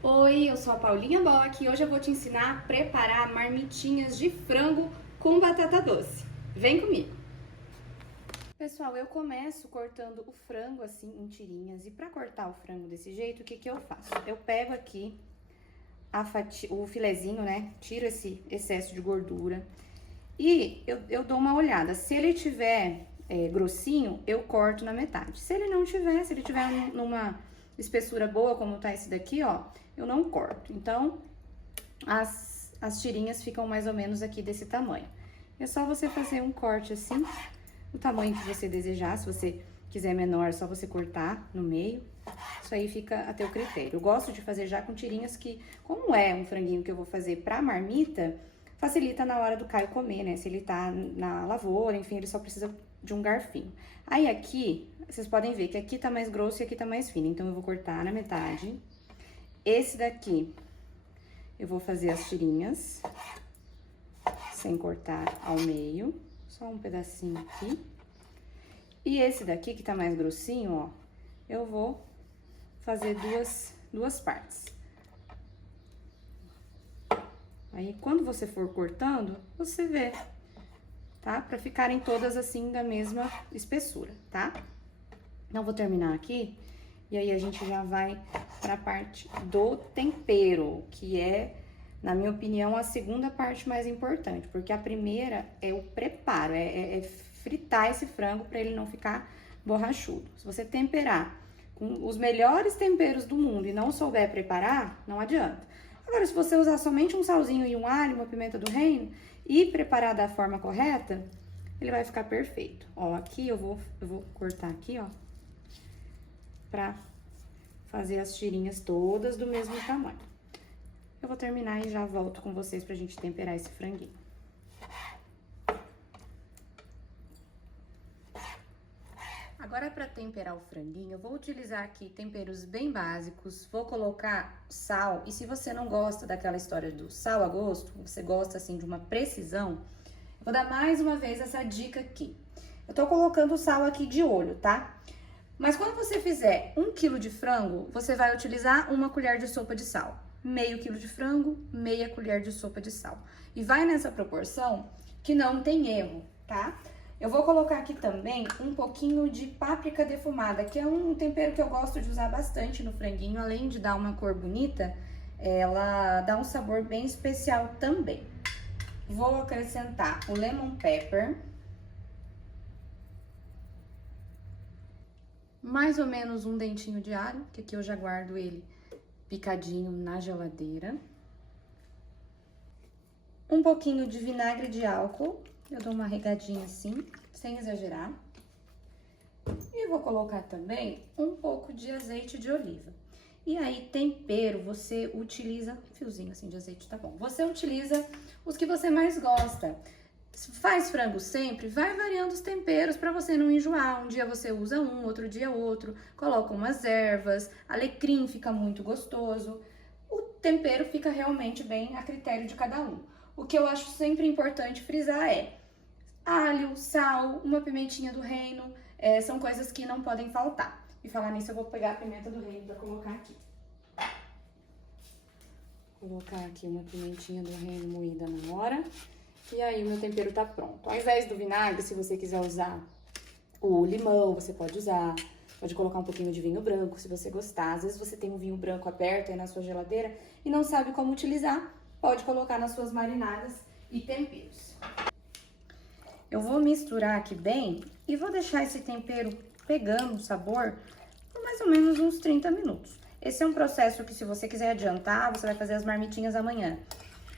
Oi, eu sou a Paulinha Bock e hoje eu vou te ensinar a preparar marmitinhas de frango com batata doce. Vem comigo! Pessoal, eu começo cortando o frango assim em tirinhas e para cortar o frango desse jeito, o que que eu faço? Eu pego aqui o filezinho, né? Tiro esse excesso de gordura e eu dou uma olhada. Se ele tiver grossinho, eu corto na metade. Se ele não tiver, se ele tiver numa espessura boa, como tá esse daqui, ó, eu não corto. Então, as tirinhas ficam mais ou menos aqui desse tamanho. É só você fazer um corte assim, do tamanho que você desejar. Se você quiser menor, é só você cortar no meio. Isso aí fica a teu critério. Eu gosto de fazer já com tirinhas que, como é um franguinho que eu vou fazer pra marmita, facilita na hora do Caio comer, né? Se ele tá na lavoura, enfim, ele só precisa de um garfinho. Aí aqui, vocês podem ver que aqui tá mais grosso e aqui tá mais fino. Então, eu vou cortar na metade. Esse daqui, eu vou fazer as tirinhas, sem cortar ao meio. Só um pedacinho aqui. E esse daqui, que tá mais grossinho, ó, eu vou fazer duas partes. Aí, quando você for cortando, você vê, tá? Pra ficarem todas assim da mesma espessura, tá? Então, vou terminar aqui e aí a gente já vai pra parte do tempero, que é, na minha opinião, a segunda parte mais importante, porque a primeira é o preparo, é fritar esse frango pra ele não ficar borrachudo. Se você temperar com os melhores temperos do mundo e não souber preparar, não adianta. Agora, se você usar somente um salzinho e um alho, uma pimenta do reino e preparar da forma correta, ele vai ficar perfeito. Ó, aqui eu vou cortar aqui, ó, pra fazer as tirinhas todas do mesmo tamanho. Eu vou terminar e já volto com vocês pra gente temperar esse franguinho. Agora, para temperar o franguinho, eu vou utilizar aqui temperos bem básicos. Vou colocar sal, e se você não gosta daquela história do sal a gosto, você gosta assim de uma precisão, eu vou dar mais uma vez essa dica aqui. Eu tô colocando o sal aqui de olho, tá? Mas quando você fizer 1 kg de frango, você vai utilizar 1 colher de sopa de sal. Meio quilo de frango, meia colher de sopa de sal. E vai nessa proporção que não tem erro, tá? Eu vou colocar aqui também um pouquinho de páprica defumada, que é um tempero que eu gosto de usar bastante no franguinho. Além de dar uma cor bonita, ela dá um sabor bem especial também. Vou acrescentar o lemon pepper. Mais ou menos um dentinho de alho, que aqui eu já guardo ele picadinho na geladeira. Um pouquinho de vinagre de álcool. Eu dou uma regadinha assim, sem exagerar. E vou colocar também um pouco de azeite de oliva. E aí, tempero, você utiliza... Um fiozinho assim de azeite, tá bom. Você utiliza os que você mais gosta. Faz frango sempre, vai variando os temperos pra você não enjoar. Um dia você usa um, outro dia outro. Coloca umas ervas, alecrim fica muito gostoso. O tempero fica realmente bem a critério de cada um. O que eu acho sempre importante frisar é alho, sal, uma pimentinha do reino, são coisas que não podem faltar. E falar nisso, eu vou pegar a pimenta do reino pra colocar aqui. Colocar aqui uma pimentinha do reino moída na hora. E aí, o meu tempero tá pronto. Ao invés do vinagre, se você quiser usar o limão, você pode usar. Pode colocar um pouquinho de vinho branco, se você gostar. Às vezes você tem um vinho branco aberto aí na sua geladeira e não sabe como utilizar, pode colocar nas suas marinadas e temperos. Eu vou misturar aqui bem e vou deixar esse tempero pegando o sabor por mais ou menos uns 30 minutos. Esse é um processo que, se você quiser adiantar, você vai fazer as marmitinhas amanhã.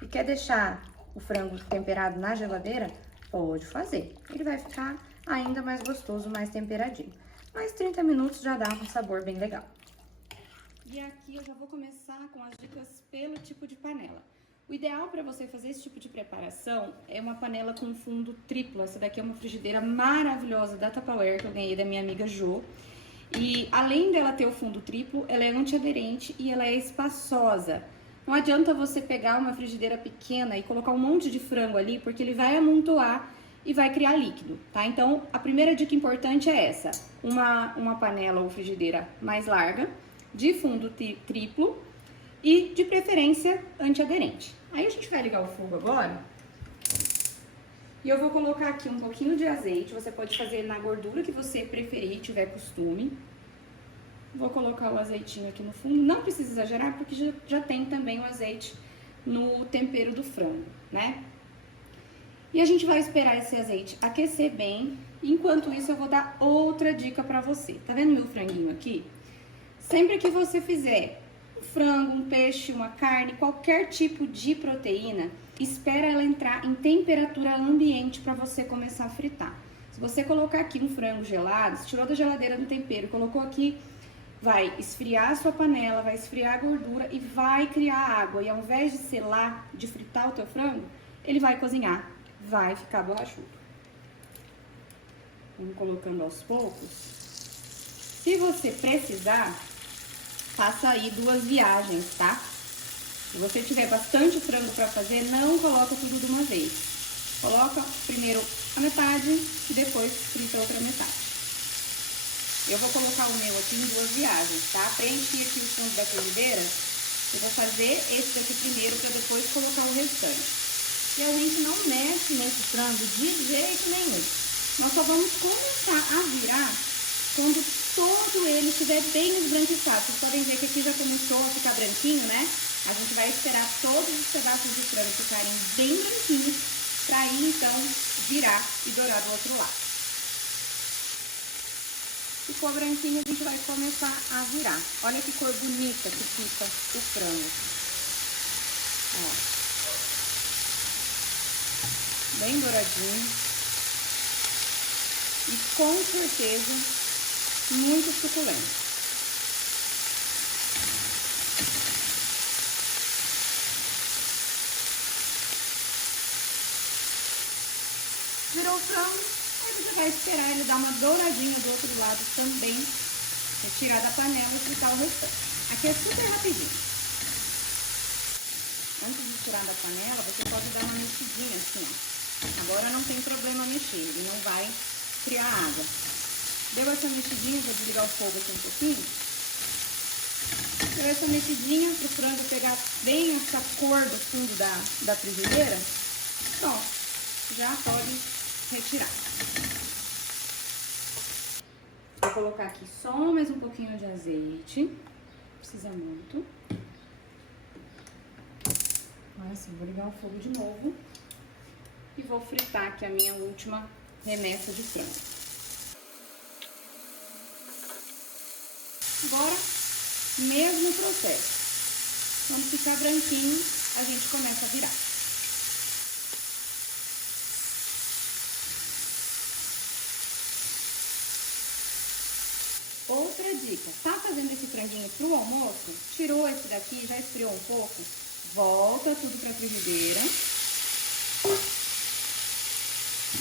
E quer deixar o frango temperado na geladeira? Pode fazer. Ele vai ficar ainda mais gostoso, mais temperadinho. Mas 30 minutos já dá um sabor bem legal. E aqui eu já vou começar com as dicas pelo tipo de panela. O ideal para você fazer esse tipo de preparação é uma panela com fundo triplo. Essa daqui é uma frigideira maravilhosa da Tupperware que eu ganhei da minha amiga Jo. E além dela ter o fundo triplo, ela é antiaderente e ela é espaçosa. Não adianta você pegar uma frigideira pequena e colocar um monte de frango ali, porque ele vai amontoar e vai criar líquido, tá? Então, a primeira dica importante é essa. Uma panela ou frigideira mais larga, de fundo triplo, e preferência antiaderente. Aí a gente vai ligar o fogo agora. E eu vou colocar aqui um pouquinho de azeite. Você pode fazer na gordura que você preferir, tiver costume. Vou colocar o azeitinho aqui no fundo. Não precisa exagerar, porque já tem também o azeite no tempero do frango, né? E a gente vai esperar esse azeite aquecer bem. Enquanto isso, eu vou dar outra dica pra você. Tá vendo meu franguinho aqui? Sempre que você fizer um frango, um peixe, uma carne, qualquer tipo de proteína, espera ela entrar em temperatura ambiente pra você começar a fritar. Se você colocar aqui um frango gelado, se tirou da geladeira do tempero, colocou aqui, vai esfriar a sua panela, vai esfriar a gordura e vai criar água. E ao invés de selar, de fritar o teu frango, ele vai cozinhar, vai ficar borrachudo. Vamos colocando aos poucos. Se você precisar, faça aí 2 viagens, tá? Se você tiver bastante frango para fazer, não coloca tudo de uma vez. Coloca primeiro a metade e depois frita a outra metade. Eu vou colocar o meu aqui em 2 viagens, tá? Preenchi aqui o fundo da frigideira. Eu vou fazer esse daqui primeiro para depois colocar o restante. E a gente não mexe nesse frango de jeito nenhum. Nós só vamos começar a virar quando todo ele estiver bem esbranquiçado. Vocês podem ver que aqui já começou a ficar branquinho, né? A gente vai esperar todos os pedaços de frango ficarem bem branquinhos para aí, então, virar e dourar do outro lado. Ficou branquinho, a gente vai começar a virar. Olha que cor bonita que fica o frango. Ó. Bem douradinho. E com certeza, muito suculento. Virou o frango, aí você vai esperar ele dar uma douradinha do outro lado também. Retirar da panela e fritar o restante. Aqui é super rapidinho. Antes de tirar da panela, você pode dar uma mexidinha assim, ó. Agora não tem problema mexer, ele não vai criar água. Deu essa mexidinha, vou desligar o fogo aqui um pouquinho. Deu essa mexidinha pro frango pegar bem essa cor do fundo da frigideira. Pronto, já pode retirar. Vou colocar aqui só mais um pouquinho de azeite. Não precisa muito. Agora sim, vou ligar o fogo de novo. E vou fritar aqui a minha última remessa de frango. Agora, mesmo processo. Quando ficar branquinho, a gente começa a virar. Outra dica, tá fazendo esse franguinho pro almoço? Tirou esse daqui, já esfriou um pouco? Volta tudo pra frigideira.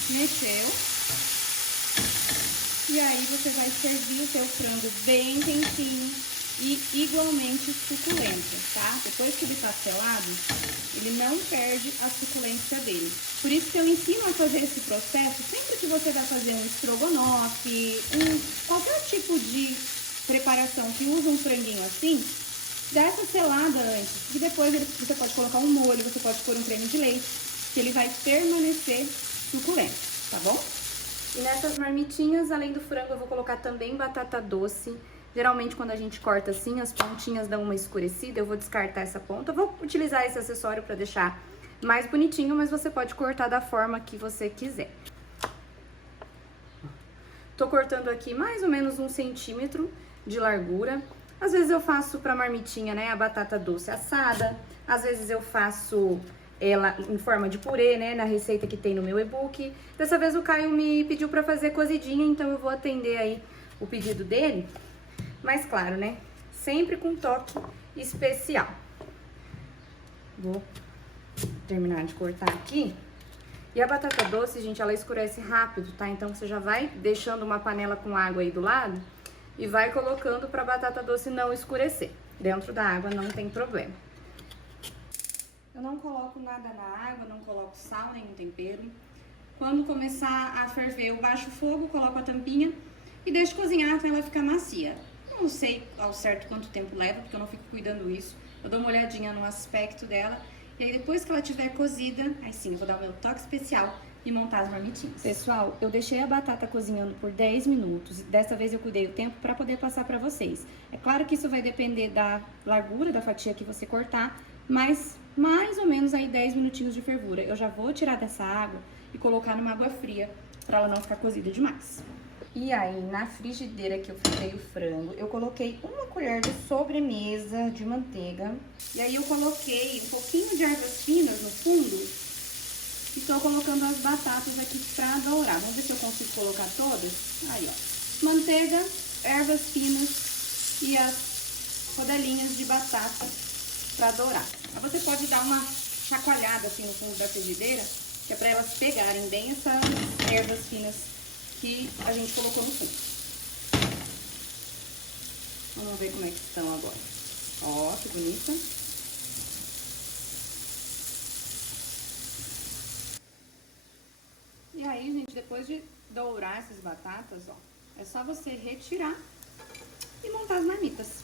Mexeu. E aí você vai servir o seu frango bem quentinho e igualmente suculento, tá? Depois que ele tá selado, ele não perde a suculência dele. Por isso que eu ensino a fazer esse processo sempre que você vai fazer um estrogonofe, qualquer tipo de preparação que usa um franguinho assim, dá essa selada antes. E depois você pode colocar um molho, você pode pôr um creme de leite, que ele vai permanecer suculento, tá bom? E nessas marmitinhas, além do frango, eu vou colocar também batata doce. Geralmente, quando a gente corta assim, as pontinhas dão uma escurecida, eu vou descartar essa ponta. Eu vou utilizar esse acessório para deixar mais bonitinho, mas você pode cortar da forma que você quiser. Tô cortando aqui mais ou menos 1 centímetro de largura. Às vezes eu faço pra marmitinha, né, a batata doce assada. Às vezes eu faço ela em forma de purê, né, na receita que tem no meu e-book. Dessa vez o Caio me pediu pra fazer cozidinha, então eu vou atender aí o pedido dele. Mas claro, né, sempre com toque especial. Vou terminar de cortar aqui. E a batata doce, gente, ela escurece rápido, tá? Então você já vai deixando uma panela com água aí do lado e vai colocando pra batata doce não escurecer. Dentro da água não tem problema. Eu não coloco nada na água, não coloco sal, nenhum tempero. Quando começar a ferver, eu baixo o fogo, coloco a tampinha e deixo cozinhar até ela ficar macia. Não sei ao certo quanto tempo leva, porque eu não fico cuidando isso. eu dou uma olhadinha no aspecto dela. E aí depois que ela estiver cozida, aí sim, eu vou dar o meu toque especial e montar as marmitinhas. Pessoal, eu deixei a batata cozinhando por 10 minutos. Dessa vez eu cuidei o tempo para poder passar para vocês. É claro que isso vai depender da largura da fatia que você cortar, mas mais ou menos aí 10 minutinhos de fervura. Eu já vou tirar dessa água e colocar numa água fria para ela não ficar cozida demais. E aí, na frigideira que eu fritei o frango, eu coloquei uma colher de sobremesa de manteiga. E aí eu coloquei um pouquinho de ervas finas no fundo. E tô colocando as batatas aqui pra dourar. Vamos ver se eu consigo colocar todas. Aí, ó. Manteiga, ervas finas e as rodelinhas de batata pra dourar. Aí você pode dar uma chacoalhada assim no fundo da frigideira, que é pra elas pegarem bem essas ervas finas que a gente colocou no fundo. Vamos ver como é que estão agora. Ó, que bonita. E aí, gente, depois de dourar essas batatas, ó, é só você retirar e montar as marmitas.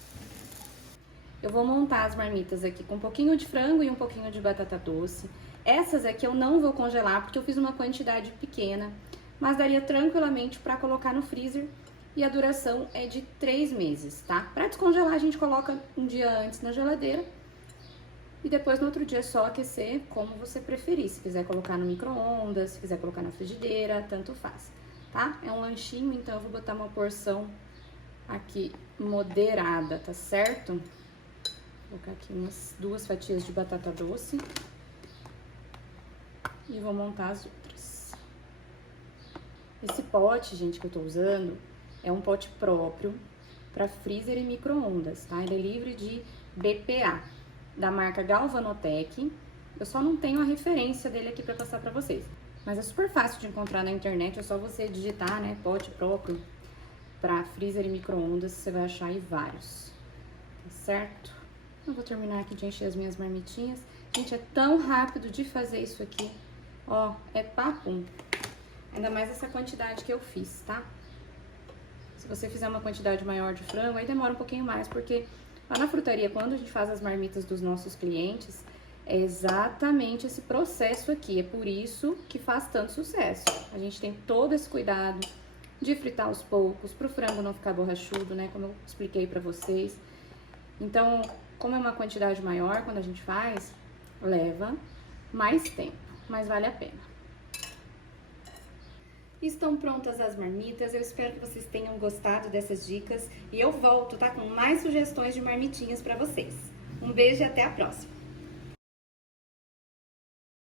Eu vou montar as marmitas aqui com um pouquinho de frango e um pouquinho de batata doce. Essas aqui eu não vou congelar porque eu fiz uma quantidade pequena, mas daria tranquilamente para colocar no freezer e a duração é de 3 meses, tá? Para descongelar a gente coloca um dia antes na geladeira e depois no outro dia é só aquecer como você preferir. Se quiser colocar no micro-ondas, se quiser colocar na frigideira, tanto faz, tá? É um lanchinho, então eu vou botar uma porção aqui moderada, tá certo? Vou colocar aqui umas 2 fatias de batata doce e vou montar as outras. Esse pote, gente, que eu tô usando é um pote próprio para freezer e micro-ondas, tá? Ele é livre de BPA, da marca Galvanotech. Eu só não tenho a referência dele aqui para passar para vocês. Mas é super fácil de encontrar na internet, é só você digitar, né, pote próprio para freezer e micro-ondas, você vai achar aí vários, tá certo? Eu vou terminar aqui de encher as minhas marmitinhas. Gente, é tão rápido de fazer isso aqui, ó, é papum. Ainda mais essa quantidade que eu fiz, tá? Se você fizer uma quantidade maior de frango, aí demora um pouquinho mais, porque lá na frutaria, quando a gente faz as marmitas dos nossos clientes, é exatamente esse processo aqui. É por isso que faz tanto sucesso. A gente tem todo esse cuidado de fritar aos poucos, pro frango não ficar borrachudo, né? Como eu expliquei pra vocês. Então, como é uma quantidade maior, quando a gente faz, leva mais tempo, mas vale a pena. Estão prontas as marmitas, eu espero que vocês tenham gostado dessas dicas e eu volto, tá? Com mais sugestões de marmitinhas pra vocês. Um beijo e até a próxima!